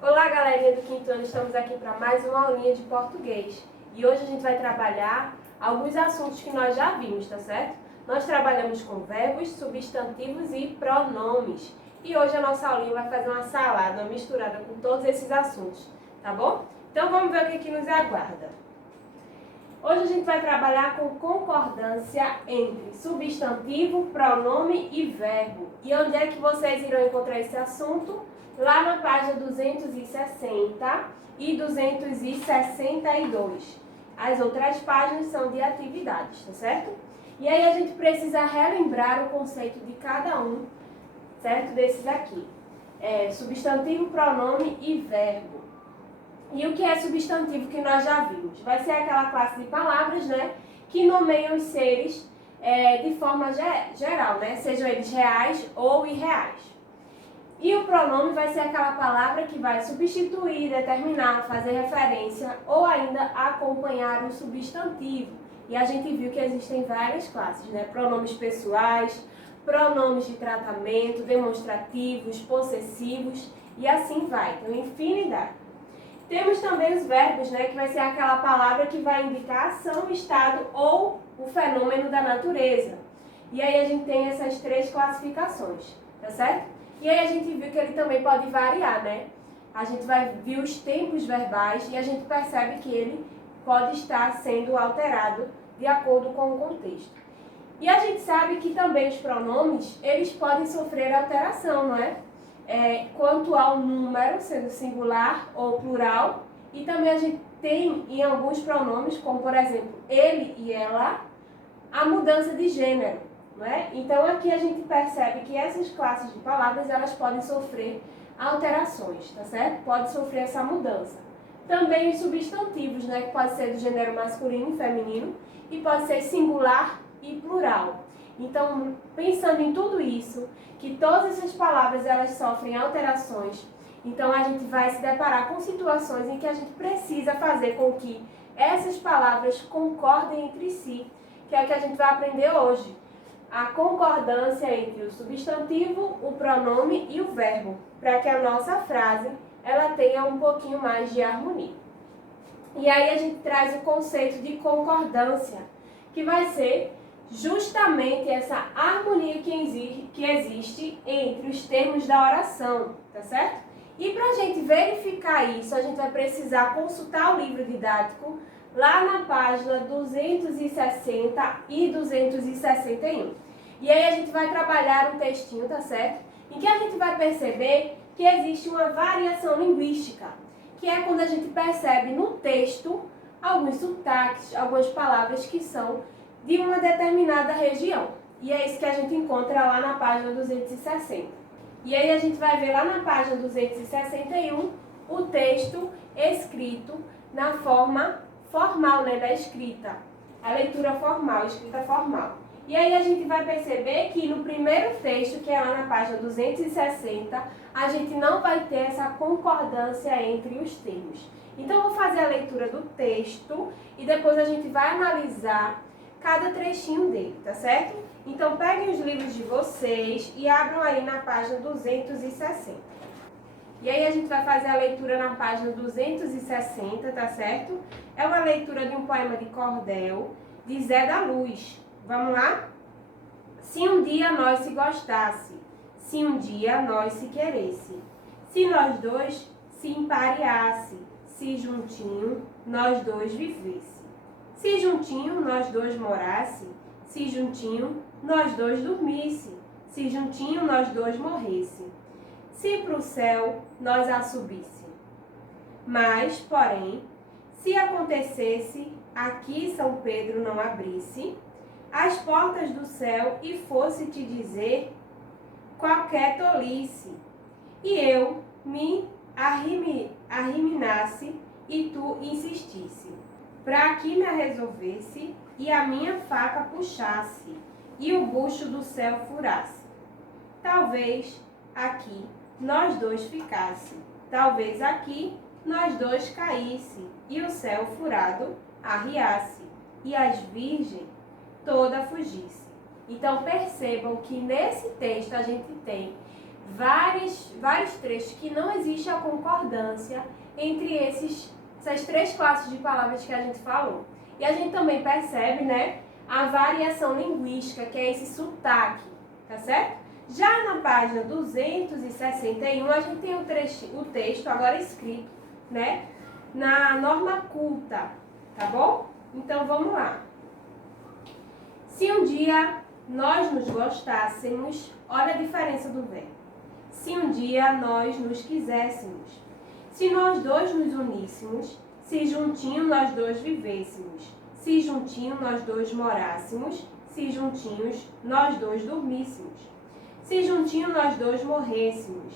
Olá, galerinha do quinto ano, estamos aqui para mais uma aulinha de português. E hoje a gente vai trabalhar alguns assuntos que nós já vimos, tá certo? Nós trabalhamos com verbos, substantivos e pronomes. E hoje a nossa aulinha vai fazer uma salada, uma misturada com todos esses assuntos, tá bom? Então vamos ver o que nos aguarda. Hoje a gente vai trabalhar com concordância entre substantivo, pronome e verbo. E onde é que vocês irão encontrar esse assunto? Lá na página 260 e 262. As outras páginas são de atividades, tá certo? E aí a gente precisa relembrar o conceito de cada um, certo? Desses aqui. Substantivo, pronome e verbo. E o que é substantivo que nós já vimos? Vai ser aquela classe de palavras, né? Que nomeiam os seres de forma geral, né? Sejam eles reais ou irreais. E o pronome vai ser aquela palavra que vai substituir, determinar, fazer referência ou ainda acompanhar o substantivo. E a gente viu que existem várias classes, né? Pronomes pessoais, pronomes de tratamento, demonstrativos, possessivos e assim vai. Então, infinidade. Temos também os verbos, né? Que vai ser aquela palavra que vai indicar ação, estado ou o fenômeno da natureza. E aí a gente tem essas três classificações, tá certo? E aí a gente viu que ele também pode variar, né? A gente vai ver os tempos verbais e a gente percebe que ele pode estar sendo alterado de acordo com o contexto. E a gente sabe que também os pronomes, eles podem sofrer alteração, não é? Quanto ao número, sendo singular ou plural. E também a gente tem em alguns pronomes, como por exemplo, ele e ela, a mudança de gênero. Não é? Então aqui a gente percebe que essas classes de palavras elas podem sofrer alterações, tá certo? Pode sofrer essa mudança. Também os substantivos, né, que pode ser do gênero masculino e feminino e pode ser singular e plural. Então, pensando em tudo isso, que todas essas palavras elas sofrem alterações, então a gente vai se deparar com situações em que a gente precisa fazer com que essas palavras concordem entre si, que é o que a gente vai aprender hoje. A concordância entre o substantivo, o pronome e o verbo, para que a nossa frase ela tenha um pouquinho mais de harmonia. E aí a gente traz o conceito de concordância, que vai ser justamente essa harmonia que existe entre os termos da oração, tá certo? E para a gente verificar isso, a gente vai precisar consultar o livro didático lá na página 260 e 261. E aí a gente vai trabalhar um textinho, tá certo? Em que a gente vai perceber que existe uma variação linguística, que é quando a gente percebe no texto alguns sotaques, algumas palavras que são de uma determinada região. E é isso que a gente encontra lá na página 260. E aí a gente vai ver lá na página 261 o texto escrito na forma formal, né, da escrita. A leitura formal, a escrita formal. E aí a gente vai perceber que no primeiro texto, que é lá na página 260, a gente não vai ter essa concordância entre os termos. Então eu vou fazer a leitura do texto e depois a gente vai analisar cada trechinho dele, tá certo? Então peguem os livros de vocês e abram aí na página 260. E aí a gente vai fazer a leitura na página 260, tá certo? É uma leitura de um poema de cordel, de Zé da Luz. Vamos lá? Se um dia nós se gostasse, se um dia nós se queresse, se nós dois se empareasse, se juntinho nós dois vivesse, se juntinho nós dois morasse, se juntinho nós dois dormisse, se juntinho nós dois morresse, se pro céu nós a subisse. Mas, porém, se acontecesse aqui São Pedro não abrisse as portas do céu e fosse te dizer qualquer tolice, e eu me arriminasse e tu insistisse, para que me resolvesse e a minha faca puxasse e o bucho do céu furasse. Talvez aqui nós dois ficasse. Talvez aqui nós dois caísse, e o céu furado arriasse, e as virgens toda fugisse. Então percebam que nesse texto a gente tem vários trechos que não existe a concordância entre essas três classes de palavras que a gente falou. E a gente também percebe, né, a variação linguística, que é esse sotaque, tá certo? Já na página 261, a gente tem o texto agora escrito, né, na norma culta, tá bom? Então vamos lá. Se um dia nós nos gostássemos, olha a diferença do verbo. Se um dia nós nos quiséssemos, se nós dois nos uníssemos, se juntinho nós dois vivêssemos, se juntinho nós dois morássemos, se juntinhos nós dois dormíssemos, se juntinho nós dois morrêssemos,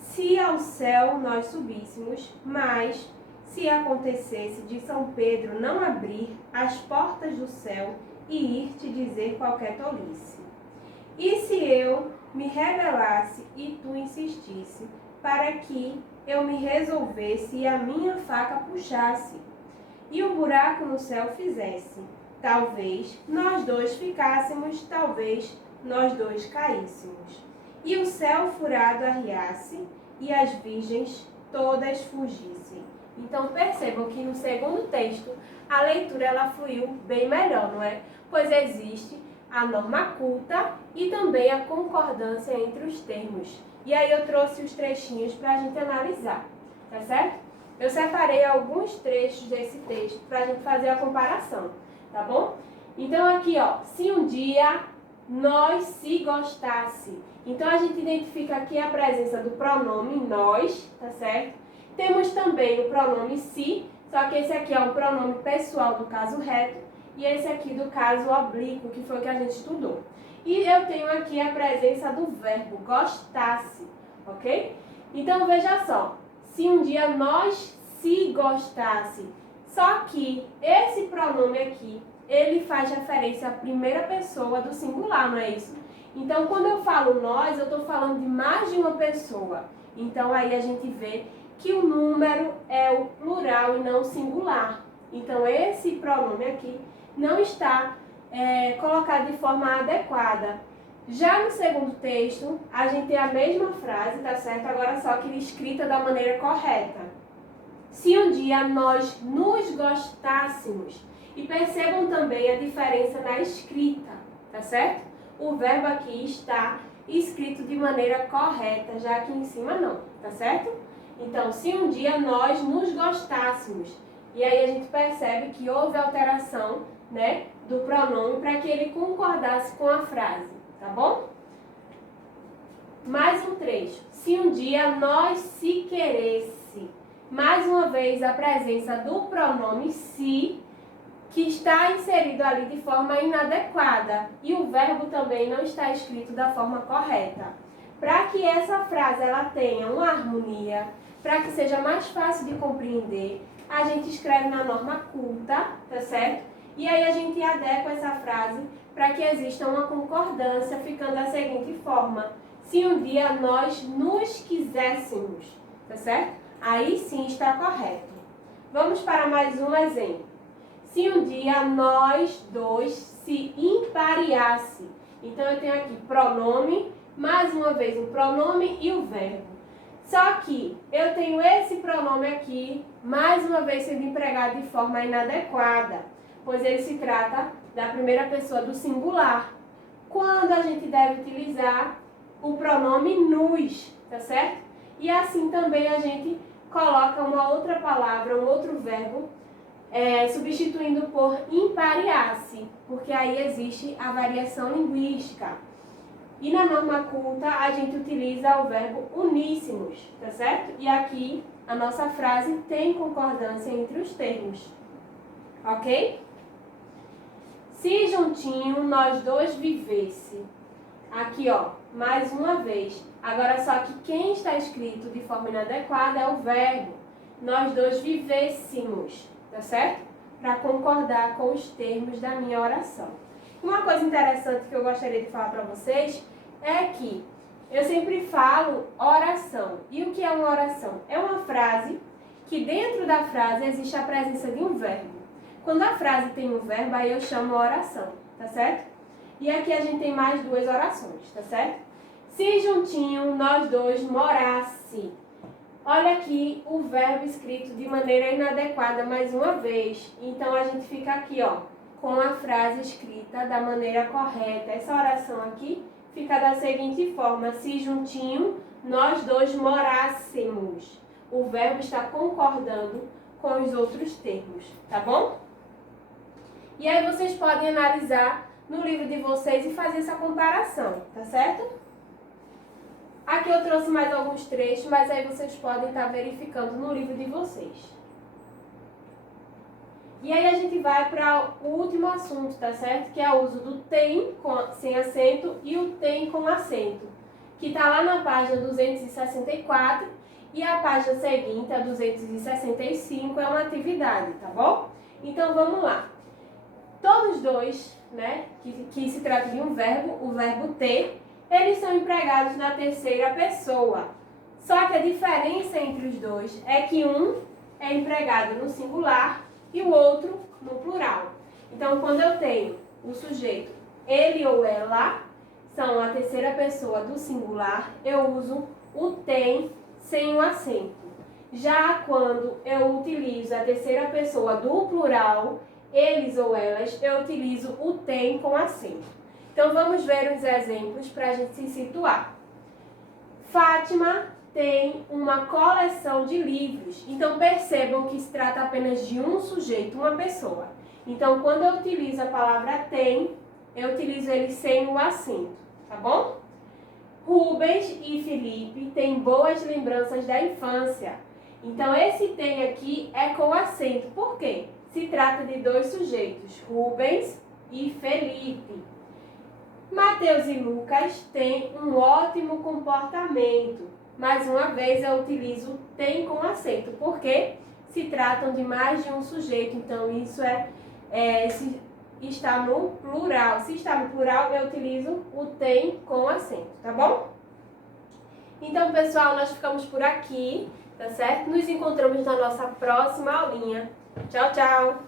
se ao céu nós subíssemos, mas se acontecesse de São Pedro não abrir as portas do céu e ir te dizer qualquer tolice. E se eu me rebelasse e tu insistisse, para que eu me resolvesse e a minha faca puxasse, e o buraco no céu fizesse, talvez nós dois ficássemos, talvez nós dois caíssemos, e o céu furado arriasse, e as virgens todas fugissem. Então percebam que no segundo texto a leitura ela fluiu bem melhor, não é? Pois existe a norma culta e também a concordância entre os termos. E aí eu trouxe os trechinhos para a gente analisar, tá certo? Eu separei alguns trechos desse texto para a gente fazer a comparação, tá bom? Então aqui, ó, se um dia nós se gostasse. Então a gente identifica aqui a presença do pronome nós, tá certo? Temos também o pronome se, só que esse aqui é um pronome pessoal do caso reto e esse aqui do caso oblíquo, que foi o que a gente estudou. E eu tenho aqui a presença do verbo gostasse, ok? Então veja só, se um dia nós se gostasse, só que esse pronome aqui, ele faz referência à primeira pessoa do singular, não é isso? Então quando eu falo nós, eu estou falando de mais de uma pessoa. Então aí a gente vê que o número é o plural e não o singular. Então esse pronome aqui não está colocado de forma adequada. Já no segundo texto, a gente tem a mesma frase, tá certo? Agora só que escrita da maneira correta. Se um dia nós nos gostássemos. E percebam também a diferença na escrita, tá certo? O verbo aqui está escrito de maneira correta, já aqui em cima não, tá certo? Então, se um dia nós nos gostássemos, e aí a gente percebe que houve alteração, né, do pronome para que ele concordasse com a frase, tá bom? Mais um trecho. Se um dia nós se queresse, mais uma vez a presença do pronome se, que está inserido ali de forma inadequada e o verbo também não está escrito da forma correta. Para que essa frase ela tenha uma harmonia, para que seja mais fácil de compreender, a gente escreve na norma culta, tá certo? E aí a gente adequa essa frase para que exista uma concordância, ficando da seguinte forma: se um dia nós nos quiséssemos, tá certo? Aí sim está correto. Vamos para mais um exemplo. Se um dia nós dois se empareasse. Então eu tenho aqui pronome, mais uma vez o pronome e o verbo. Só que eu tenho esse pronome aqui, mais uma vez sendo empregado de forma inadequada, pois ele se trata da primeira pessoa do singular. Quando a gente deve utilizar o pronome nos, tá certo? E assim também a gente coloca uma outra palavra, um outro verbo, substituindo por emparear-se, porque aí existe a variação linguística. E na norma culta a gente utiliza o verbo uníssimos, tá certo? E aqui a nossa frase tem concordância entre os termos, ok? Se juntinho nós dois vivesse. Aqui, ó, mais uma vez. Agora só que quem está escrito de forma inadequada é o verbo. Nós dois vivêssemos, tá certo? Para concordar com os termos da minha oração. Uma coisa interessante que eu gostaria de falar para vocês é que eu sempre falo oração. E o que é uma oração? É uma frase que dentro da frase existe a presença de um verbo. Quando a frase tem um verbo, aí eu chamo oração, tá certo? E aqui a gente tem mais duas orações, tá certo? Se juntinho nós dois morasse. Olha aqui o verbo escrito de maneira inadequada mais uma vez. Então a gente fica aqui, ó, com a frase escrita da maneira correta. Essa oração aqui fica da seguinte forma: se juntinho nós dois morássemos. O verbo está concordando com os outros termos, tá bom? E aí vocês podem analisar no livro de vocês e fazer essa comparação, tá certo? Aqui eu trouxe mais alguns trechos, mas aí vocês podem estar verificando no livro de vocês. E aí a gente vai para o último assunto, tá certo? Que é o uso do tem sem acento e o tem com acento, que está lá na página 264 e a página seguinte, a 265, é uma atividade, tá bom? Então vamos lá. Todos dois, né, que se trata de um verbo, o verbo ter, eles são empregados na terceira pessoa. Só que a diferença entre os dois é que um é empregado no singular e o outro no plural. Então, quando eu tenho o sujeito ele ou ela, são a terceira pessoa do singular, eu uso o tem sem o acento. Já quando eu utilizo a terceira pessoa do plural, eles ou elas, eu utilizo o tem com acento. Então, vamos ver os exemplos para a gente se situar. Fátima tem uma coleção de livros. Então, percebam que se trata apenas de um sujeito, uma pessoa. Então, quando eu utilizo a palavra tem, eu utilizo ele sem o acento, tá bom? Rubens e Felipe têm boas lembranças da infância. Então, esse tem aqui é com acento. Por quê? Se trata de dois sujeitos, Rubens e Felipe. Mateus e Lucas têm um ótimo comportamento. Mais uma vez eu utilizo tem com acento, porque se tratam de mais de um sujeito. Então, isso se está no plural. Se está no plural, eu utilizo o tem com acento, tá bom? Então, pessoal, nós ficamos por aqui, tá certo? Nos encontramos na nossa próxima aulinha. Tchau, tchau!